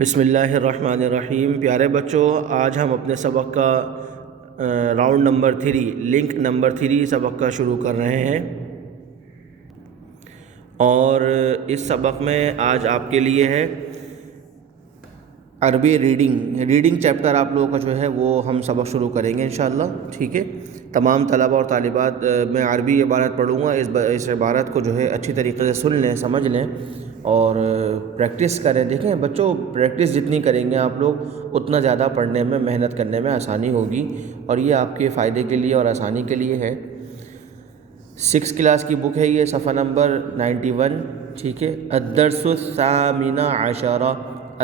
بسم اللہ الرحمن الرحیم۔ پیارے بچوں، آج ہم اپنے سبق کا راؤنڈ نمبر 3 لنک نمبر 3 سبق کا شروع کر رہے ہیں، اور اس سبق میں آج آپ کے لیے ہے عربی ریڈنگ چیپٹر۔ آپ لوگوں کا جو ہے وہ ہم سبق شروع کریں گے انشاءاللہ، ٹھیک ہے۔ تمام طلبہ اور طالبات میں عربی عبارت پڑھوں گا، اس عبارت کو جو ہے اچھی طریقے سے سن لیں، سمجھ لیں اور پریکٹس کریں۔ دیکھیں بچوں، پریکٹس جتنی کریں گے آپ لوگ، اتنا زیادہ پڑھنے میں، محنت کرنے میں آسانی ہوگی، اور یہ آپ کے فائدے کے لیے اور آسانی کے لیے ہے۔ 6 کلاس کی بک ہے یہ، صفحہ نمبر 91، ٹھیک ہے۔ الدرس الثامن عشرہ،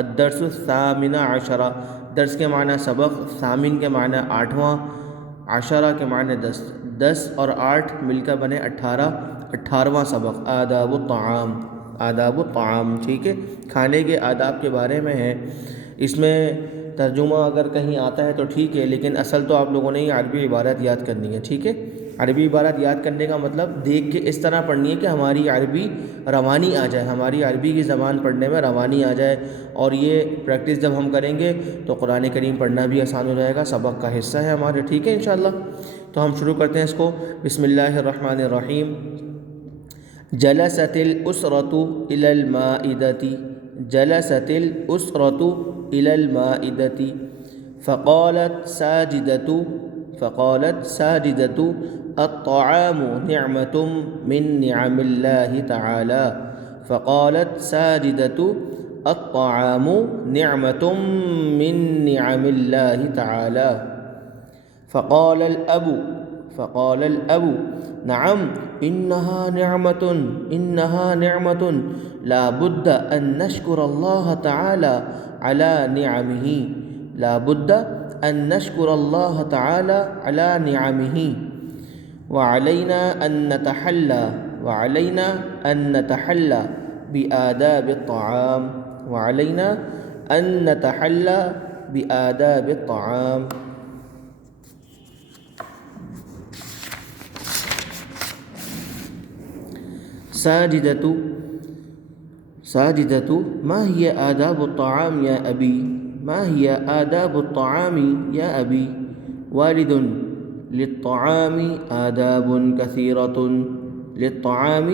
الدرس الثامن عشرہ، درس کے معنی سبق، ثامن کے معنی 8واں، عشرہ کے معنی 10، 10 اور 8 مل کر بنے 18، 18واں سبق۔ آداب الطعام، آداب الطعام، ٹھیک ہے، کھانے کے آداب کے بارے میں ہے۔ اس میں ترجمہ اگر کہیں آتا ہے تو ٹھیک ہے، لیکن اصل تو آپ لوگوں نے یہ عربی عبارت یاد کرنی ہے، ٹھیک ہے۔ عربی عبارت یاد کرنے کا مطلب دیکھ کے اس طرح پڑھنی ہے کہ ہماری عربی روانی آ جائے، ہماری عربی کی زبان پڑھنے میں روانی آ جائے، اور یہ پریکٹس جب ہم کریں گے تو قرآن کریم پڑھنا بھی آسان ہو جائے گا، سبق کا حصہ ہے ہمارے، ٹھیک ہے انشاءاللہ۔ تو ہم شروع کرتے ہیں اس کو۔ بسم اللہ الرحمن الرحیم۔ جلست الاسرة إلى المائدة، جلست الاسرة إلى المائدة، فقالت ساجدة الطعام نعمة من نعم الله تعالى، فقالت ساجدة الطعام نعمة من نعم الله تعالى، فقال الأب نعم إنها نعمة لا بد أن نشكر الله تعالى على نعمه، لا بد أن نشكر الله تعالى على نعمه، وعلينا أن نتحلى بآداب الطعام، وعلينا أن نتحلى بآداب الطعام۔ ساجدة ما هي آداب الطعام يا أبي؟ ما هي آداب الطعام يا أبي؟ والد للطعام آداب كثيرة، للطعام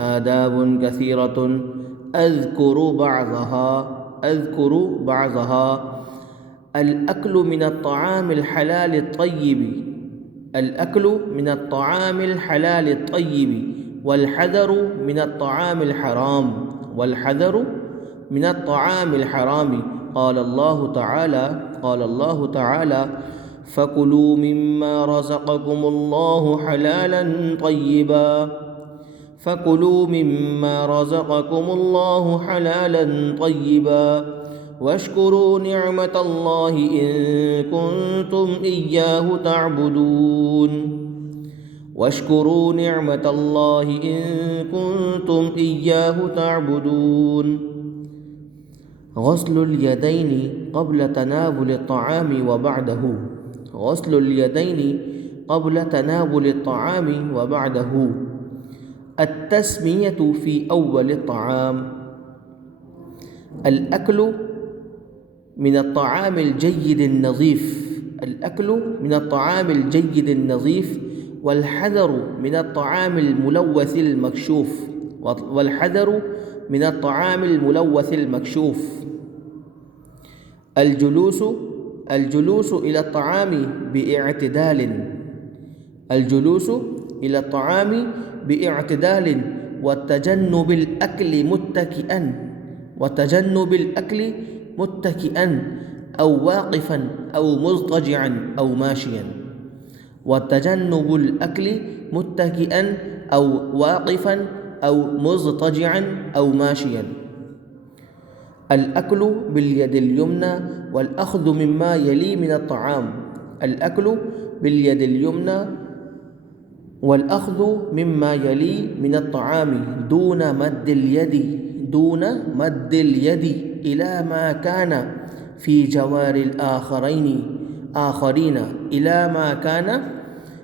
آداب كثيرة، أذكر بعضها، الأكل من الطعام الحلال الطيب، الأكل من الطعام الحلال الطيب، والحذر من الطعام الحرام، والحذر من الطعام الحرام، قال الله تعالى فكلوا مما رزقكم الله حلالا طيبا، فكلوا مما رزقكم الله حلالا طيبا، واشكروا نعمة الله إن كنتم إياه تعبدون، واشكروا نعمة الله إن كنتم إياه تعبدون، غسل اليدين قبل تناول الطعام وبعده، غسل اليدين قبل تناول الطعام وبعده، التسمية في أول الطعام، الأكل من الطعام الجيد النظيف، الأكل من الطعام الجيد النظيف، والحذر من الطعام الملوث المكشوف، والحذر من الطعام الملوث المكشوف، الجلوس إلى الطعام باعتدال، الجلوس إلى الطعام باعتدال، وتجنب الأكل متكئا أو واقفا أو مضطجعا أو ماشيا، وتجنب الأكل متكئا أو واقفا أو مضطجعا أو ماشيا، الأكل باليد اليمنى والأخذ مما يلي من الطعام، الأكل باليد اليمنى والأخذ مما يلي من الطعام دون مد اليد إلى ما كان في جوار الآخرين، إلى ما كان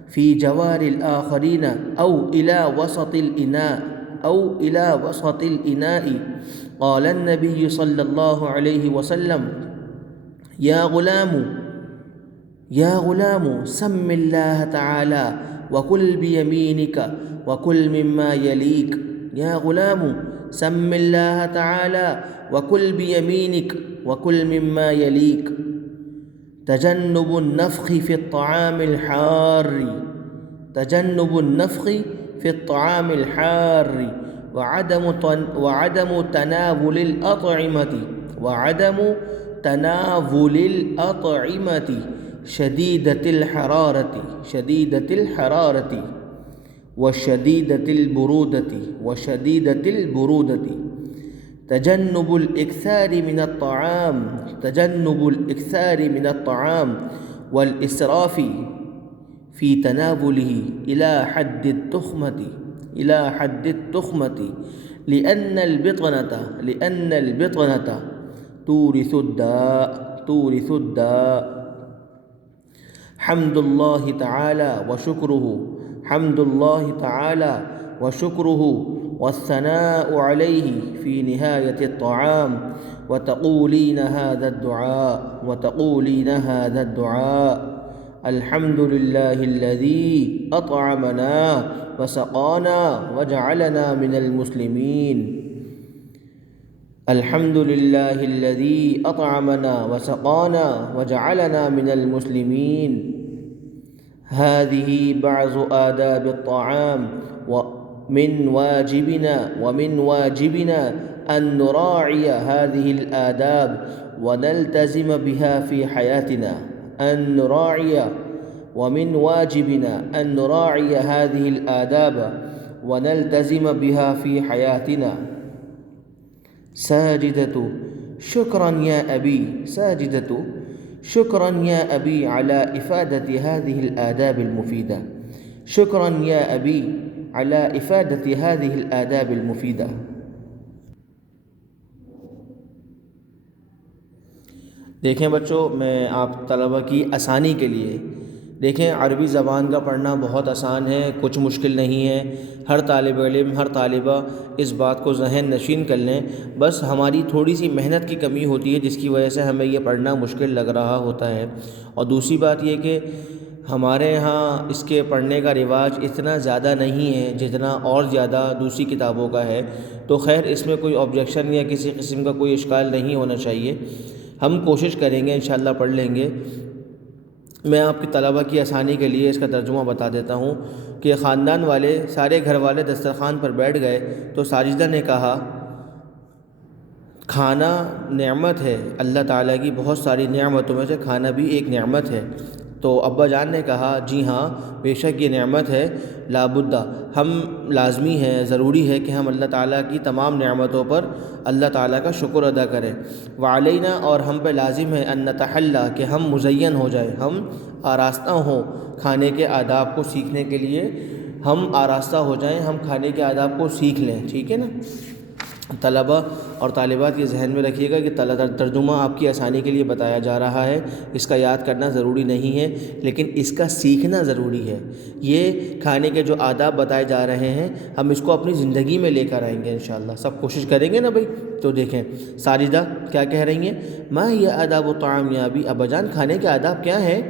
في جوار الآخرين، أو إلى وسط الإناء، قال النبي صلى الله عليه وسلم يا غلام سم الله تعالى وكل بيمينك وكل مما يليك. يا غلام سم الله تعالى وكل بيمينك وكل مما يليك. تجنب النفخ في الطعام الحار، تجنب النفخ في الطعام الحار، وعدم تناول الأطعمة شديدة الحرارة وشديدة البرودة. تجنب الإكثار من الطعام والإسراف في تناوله إلى حد التخمة لأن البطنة تورث الداء. حمد الله تعالى وشكره والثناء عليه في نهاية الطعام، وتقولين هذا الدعاء: الحمد لله الذي أطعمنا وسقانا وجعلنا من المسلمين. الحمد لله الذي أطعمنا وسقانا وجعلنا من المسلمين. هذه بعض آداب الطعام، ومن واجبنا أن نراعي هذه الآداب ونلتزم بها في حياتنا. ومن واجبنا أن نراعي هذه الآداب ونلتزم بها في حياتنا. ساجدة شكرا يا أبي على إفادة هذه الآداب المفيدة. شكرا يا أبي على إفادة هذه الآداب المفيدة. دیکھیں بچوں، میں آپ طلبہ کی آسانی کے لیے دیکھیں، عربی زبان کا پڑھنا بہت آسان ہے، کچھ مشکل نہیں ہے. ہر طالب علم، ہر طالبہ اس بات کو ذہن نشین کر لیں. بس ہماری تھوڑی سی محنت کی کمی ہوتی ہے جس کی وجہ سے ہمیں یہ پڑھنا مشکل لگ رہا ہوتا ہے. اور دوسری بات یہ کہ ہمارے ہاں اس کے پڑھنے کا رواج اتنا زیادہ نہیں ہے جتنا اور زیادہ دوسری کتابوں کا ہے. تو خیر، اس میں کوئی آبجیکشن یا کسی قسم کا کوئی اشکال نہیں ہونا چاہیے. ہم کوشش کریں گے، انشاءاللہ پڑھ لیں گے. میں آپ کی طلبہ کی آسانی کے لیے اس کا ترجمہ بتا دیتا ہوں کہ خاندان والے، سارے گھر والے دسترخوان پر بیٹھ گئے تو ساجدہ نے کہا، کھانا نعمت ہے، اللہ تعالیٰ کی بہت ساری نعمتوں میں سے کھانا بھی ایک نعمت ہے. تو ابا جان نے کہا، جی ہاں بے شک یہ نعمت ہے. لابدہ، ہم لازمی ہے، ضروری ہے کہ ہم اللہ تعالیٰ کی تمام نعمتوں پر اللہ تعالیٰ کا شکر ادا کریں. وعلینا، اور ہم پہ لازم ہے، ان نتحلی، کہ ہم مزین ہو جائیں، ہم آراستہ ہوں کھانے کے آداب کو سیکھنے کے لیے. ہم آراستہ ہو جائیں، ہم کھانے کے آداب کو سیکھ لیں. ٹھیک ہے نا طلبہ اور طالبات، یہ ذہن میں رکھیے گا کہ ترجمہ آپ کی آسانی کے لیے بتایا جا رہا ہے. اس کا یاد کرنا ضروری نہیں ہے، لیکن اس کا سیکھنا ضروری ہے. یہ کھانے کے جو آداب بتائے جا رہے ہیں، ہم اس کو اپنی زندگی میں لے کر آئیں گے انشاءاللہ. سب کوشش کریں گے نا بھائی. تو دیکھیں ساجدہ کیا کہہ رہی ہیں، ما ہی آداب الطعام یا ابی، ابا جان کھانے کے آداب کیا ہیں؟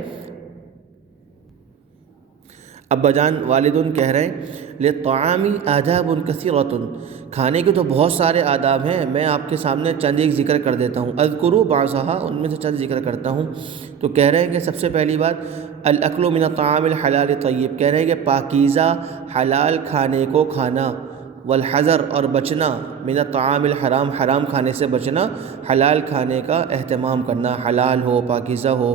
ابا جان والدن کہہ رہے ہیں، للطعام آداب کثیرۃ، کھانے کے تو بہت سارے آداب ہیں. میں آپ کے سامنے چند ایک ذکر کر دیتا ہوں. اذکر بعضھا، ان میں سے چند ذکر کرتا ہوں. تو کہہ رہے ہیں کہ سب سے پہلی بات، الاکل من الطعام الحلال الطیب، کہہ رہے ہیں کہ پاکیزہ حلال کھانے کو کھانا. والحذر، اور بچنا، من الطعام الحرام، حرام کھانے سے بچنا، حلال کھانے کا اہتمام کرنا، حلال ہو، پاکیزہ ہو.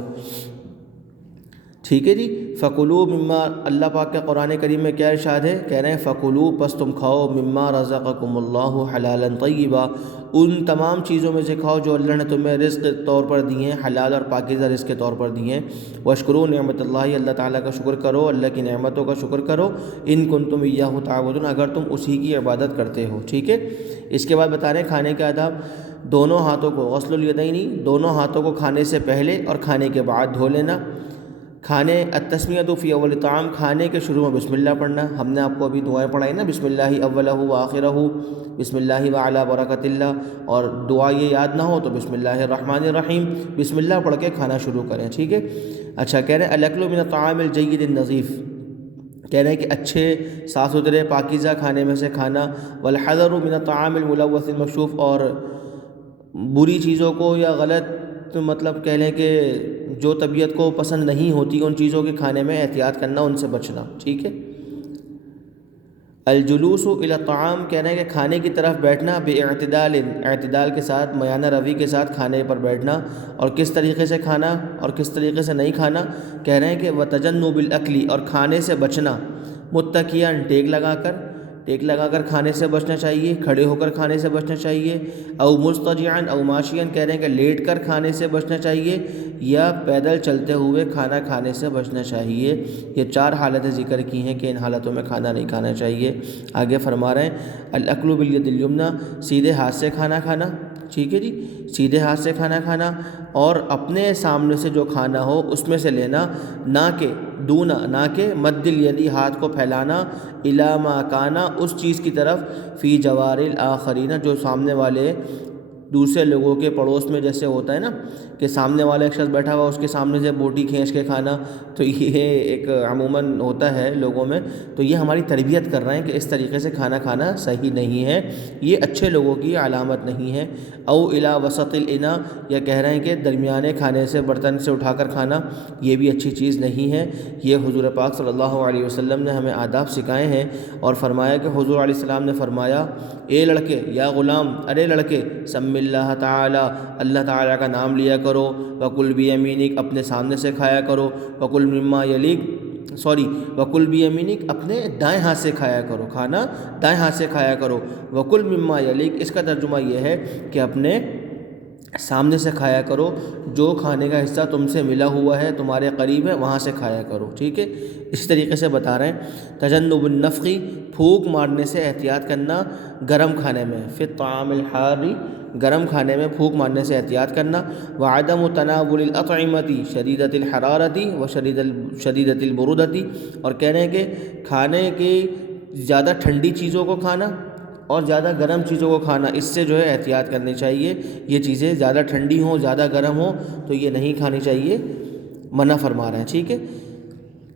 ٹھیک ہے جی. فکلوا مما، اللہ پاک کے قرآن کریم میں کیا ارشاد ہے؟ کہہ رہے ہیں فکلوا، پس تم کھاؤ، مما رزقکم اللہ حلالا طیبا، ان تمام چیزوں میں سے کھاؤ جو اللہ نے تمہیں رزق کے طور پر دی ہیں، حلال اور پاکیزہ رزق کے طور پر دی ہیں. واشکروا نعمت اللہ، اللہ تعالیٰ کا شکر کرو، اللہ کی نعمتوں کا شکر کرو. ان کنتم ایاہ تعبدون، اگر تم اسی کی عبادت کرتے ہو. ٹھیک ہے. اس کے بعد بتا رہے ہیں کھانے کے آداب. دونوں ہاتھوں کو، غسل الیدین، دونوں ہاتھوں کو کھانے سے پہلے اور کھانے کے بعد دھو لینا. کھانے التسمیۃ فی اول طعام، کھانے کے شروع میں بسم اللہ پڑھنا. ہم نے آپ کو ابھی دعائیں پڑھائی نا، بسم اللہ اولہ و آخرہ، بسم اللہ وعلی برکۃ اللہ. اور دعا یہ یاد نہ ہو تو بسم اللہ الرحمن الرحیم، بسم اللہ پڑھ کے کھانا شروع کریں. ٹھیک ہے. اچھا کہہ رہے ہیں الاکل من الطعام الجید النظیف، کہہ رہے ہیں کہ اچھے صاف ستھرے پاکیزہ کھانے میں سے کھانا. والحذر من الطعام الملوث المکشوف، اور بری چیزوں کو یا غلط مطلب کہہ لیں کہ جو طبیعت کو پسند نہیں ہوتی ان چیزوں کے کھانے میں احتیاط کرنا، ان سے بچنا. ٹھیک ہے. الجلوس الی الطعام، کہہ رہے ہیں کہ کھانے کی طرف بیٹھنا باعتدال، اعتدال کے ساتھ، میانہ روی کے ساتھ کھانے پر بیٹھنا. اور کس طریقے سے کھانا اور کس طریقے سے نہیں کھانا، کہہ رہے ہیں کہ وتجنب الاکل، اور کھانے سے بچنا متکئا، ٹیک لگا کر کھانے سے بچنا چاہیے، کھڑے ہو کر کھانے سے بچنا چاہیے. او مضطجعا او ماشیا، کہہ رہے ہیں کہ لیٹ کر کھانے سے بچنا چاہیے یا پیدل چلتے ہوئے کھانا کھانے سے بچنا چاہیے. یہ 4 حالتیں ذکر کی ہیں کہ ان حالتوں میں کھانا نہیں کھانا چاہیے. آگے فرما رہے ہیں الاکل بالید الیمنی، سیدھے ہاتھ سے کھانا کھانا. ٹھیک ہے جی، سیدھے ہاتھ سے کھانا کھانا، اور اپنے سامنے سے جو کھانا ہو اس میں سے لینا، نہ کہ مد الیدی، ہاتھ کو پھیلانا، الی ما کانا، اس چیز کی طرف، فی جوار الاخرین، جو سامنے والے دوسرے لوگوں کے پڑوس میں جیسے ہوتا ہے نا کہ سامنے والا ایک شخص بیٹھا ہوا اس کے سامنے سے بوٹی کھینچ کے کھانا، تو یہ ایک عموماً ہوتا ہے لوگوں میں. تو یہ ہماری تربیت کر رہے ہیں کہ اس طریقے سے کھانا کھانا صحیح نہیں ہے، یہ اچھے لوگوں کی علامت نہیں ہے. او الی وسط الاناء، یا کہہ رہے ہیں کہ درمیانے کھانے سے، برتن سے اٹھا کر کھانا، یہ بھی اچھی چیز نہیں ہے. یہ حضور پاک صلی اللہ علیہ وسلم نے ہمیں آداب سکھائے ہیں، اور فرمایا کہ حضور علیہ السلام نے فرمایا اے لڑکے، یا غلام، ارے لڑکے، سم اللہ تعالی، اللہ تعالیٰ کا نام لیا کرو. وکل بیمینک، اپنے سامنے سے کھایا کرو. وکل مما یلیک، وکل بیمینک، اپنے دائیں ہاتھ سے کھایا کرو، کھانا دائیں ہاتھ سے کھایا کرو. وکل مما یلیک، اس کا ترجمہ یہ ہے کہ اپنے سامنے سے کھایا کرو، جو کھانے کا حصہ تم سے ملا ہوا ہے، تمہارے قریب ہے، وہاں سے کھایا کرو. ٹھیک ہے. اسی طریقے سے بتا رہے ہیں تجنب النفخی، پھونک مارنے سے احتیاط کرنا گرم کھانے میں. فی الطعام الحار، گرم کھانے میں پھونک مارنے سے احتیاط کرنا. وعدم تناول الاطعمۃ شدیدۃ الحرارۃ وشدیدۃ البرودۃ، اور کہہ رہے ہیں کہ کھانے کی زیادہ ٹھنڈی چیزوں کو کھانا اور زیادہ گرم چیزوں کو کھانا، اس سے جو ہے احتیاط کرنی چاہیے. یہ چیزیں زیادہ ٹھنڈی ہوں، زیادہ گرم ہوں تو یہ نہیں کھانی چاہیے، منع فرما رہے ہیں. ٹھیک ہے.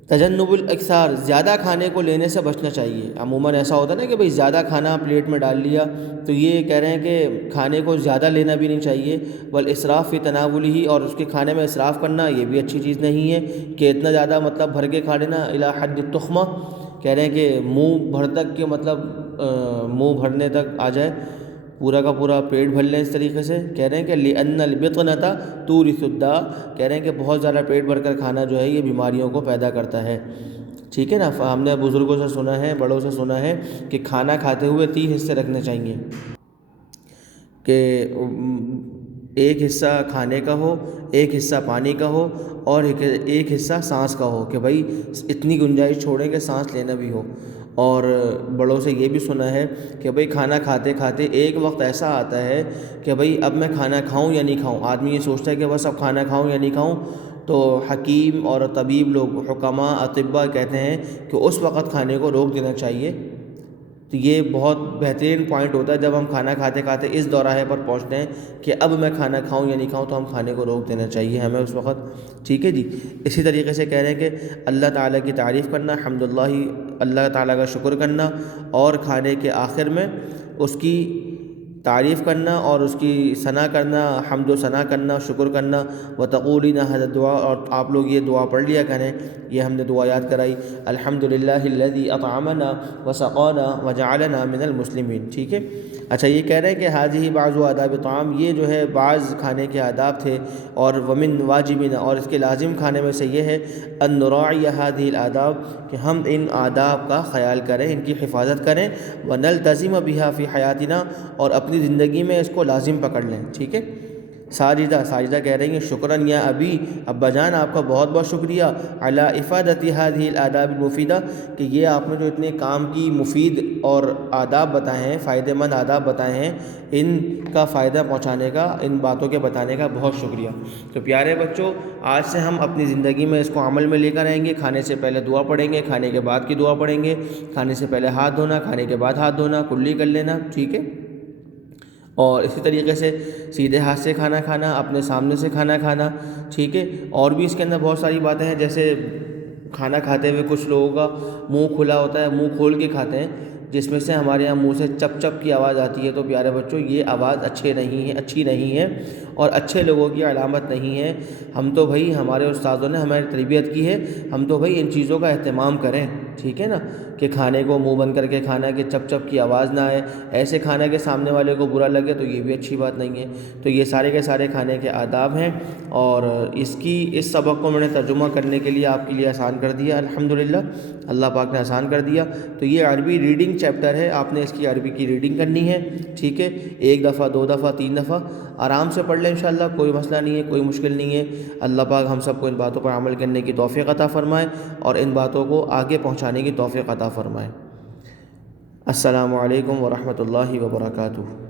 تجنب الاکثار، زیادہ کھانے کو لینے سے بچنا چاہیے. عموماً ایسا ہوتا ہے نا کہ بھئی زیادہ کھانا پلیٹ میں ڈال لیا، تو یہ کہہ رہے ہیں کہ کھانے کو زیادہ لینا بھی نہیں چاہیے. والاسراف فی تناولہ، اور اس کے کھانے میں اسراف کرنا یہ بھی اچھی چیز نہیں ہے کہ اتنا زیادہ مطلب بھر کے کھا لینا. الی حد التخمہ، کہہ رہے ہیں کہ منہ بھر تک کے مطلب منہ بھرنے تک آ جائے، پورا کا پورا پیٹ بھر لیں اس طریقے سے. کہہ رہے ہیں کہ لأن البطنۃ تورث الداء، کہہ رہے ہیں کہ بہت زیادہ پیٹ بھر کر کھانا جو ہے یہ بیماریوں کو پیدا کرتا ہے. ٹھیک ہے نا. ہم نے بزرگوں سے سنا ہے، بڑوں سے سنا ہے کہ کھانا کھاتے ہوئے 3 حصے رکھنے چاہیے، کہ ایک حصہ کھانے کا ہو، ایک حصہ پانی کا ہو، اور ایک حصہ سانس کا ہو، کہ بھائی اتنی گنجائش چھوڑیں کہ سانس لینا بھی ہو. اور بڑوں سے یہ بھی سنا ہے کہ بھئی کھانا کھاتے کھاتے ایک وقت ایسا آتا ہے کہ بھئی اب میں کھانا کھاؤں یا نہیں کھاؤں. آدمی یہ سوچتا ہے کہ بس اب کھانا کھاؤں یا نہیں کھاؤں، تو حکیم اور طبیب لوگ، حکماء، اطباء کہتے ہیں کہ اس وقت کھانے کو روک دینا چاہیے. تو یہ بہت بہترین پوائنٹ ہوتا ہے جب ہم کھانا کھاتے کھاتے اس دوراہے پر پہنچتے ہیں کہ اب میں کھانا کھاؤں یا نہیں کھاؤں، تو ہم کھانے کو روک دینا چاہیے ہمیں اس وقت. ٹھیک ہے جی. اسی طریقے سے کہہ رہے ہیں کہ اللہ تعالیٰ کی تعریف کرنا، الحمدللہ، اللہ تعالیٰ کا شکر کرنا، اور کھانے کے آخر میں اس کی تعریف کرنا اور اس کی ثنا کرنا، حمد و ثنا کرنا، شکر کرنا. وتقولین ھذا الدعاء، اور آپ لوگ یہ دعا پڑھ لیا کریں. یہ ہم نے دعا یاد کرائی، الحمدللہ الذی اطعمنا وسقانا وجعلنا من المسلمین. ٹھیک ہے. اچھا یہ کہہ رہے ہیں کہ ھذہ بعض آداب طعام، یہ جو ہے بعض کھانے کے آداب تھے. اور ومن واجبنا، اور اس کے لازم کھانے میں سے یہ ہے ان نراعی ھذہ الآداب، کہ ہم ان آداب کا خیال کریں، ان کی حفاظت کریں. ونلتزم بها فی حیاتنا، اور اپنی زندگی میں اس کو لازم پکڑ لیں. ٹھیک ہے. ساجدہ کہہ رہی ہیں شکراً یا ابی، ابا جان آپ کا بہت بہت شکریہ، علی افادت هذه الآداب المفیدہ، کہ یہ آپ نے جو اتنے کام کی مفید اور آداب بتائے ہیں، فائدہ مند آداب بتائے ہیں، ان کا فائدہ پہنچانے کا، ان باتوں کے بتانے کا بہت شکریہ۔ تو پیارے بچوں، آج سے ہم اپنی زندگی میں اس کو عمل میں لے کر آئیں گے۔ کھانے سے پہلے دعا پڑھیں گے، کھانے کے بعد کی دعا پڑھیں گے، کھانے سے پہلے ہاتھ دھونا، کھانے کے بعد ہاتھ دھونا، کلی کر لینا، ٹھیک ہے؟ اور اسی طریقے سے سیدھے ہاتھ سے کھانا کھانا، اپنے سامنے سے کھانا کھانا، ٹھیک ہے؟ اور بھی اس کے اندر بہت ساری باتیں ہیں، جیسے کھانا کھاتے ہوئے کچھ لوگوں کا منہ کھلا ہوتا ہے، منہ کھول کے کھاتے ہیں، جس میں سے ہمارے یہاں منہ سے چپ چپ کی آواز آتی ہے۔ تو پیارے بچوں، یہ آواز اچھی نہیں ہے اور اچھے لوگوں کی علامت نہیں ہے۔ ہم تو بھائی، ہمارے استادوں نے ہماری تربیت کی ہے، ہم تو بھائی ان چیزوں کا اہتمام کریں، ٹھیک ہے نا؟ کہ کھانے کو منہ بند کر کے کھانا، کہ چپ چپ کی آواز نہ آئے، ایسے کھانا کہ سامنے والے کو برا لگے، تو یہ بھی اچھی بات نہیں ہے۔ تو یہ سارے کے سارے کھانے کے آداب ہیں، اور اس سبق کو میں نے ترجمہ کرنے کے لیے آپ کے لیے آسان کر دیا، الحمدللہ، اللہ پاک نے آسان کر دیا۔ تو یہ عربی ریڈنگ چیپٹر ہے، آپ نے اس کی عربی کی ریڈنگ کرنی ہے، ٹھیک ہے؟ 1 دفعہ 2 دفعہ 3 دفعہ آرام سے پڑھ لیں انشاءاللہ، کوئی مسئلہ نہیں ہے، کوئی مشکل نہیں ہے۔ اللہ پاک ہم سب کو ان باتوں پر عمل کرنے کی توفیق عطا فرمائے، اور ان باتوں کو آگے پہنچانے کی توفیق عطا فرمائے۔ السلام علیکم ورحمۃ اللہ وبرکاتہ۔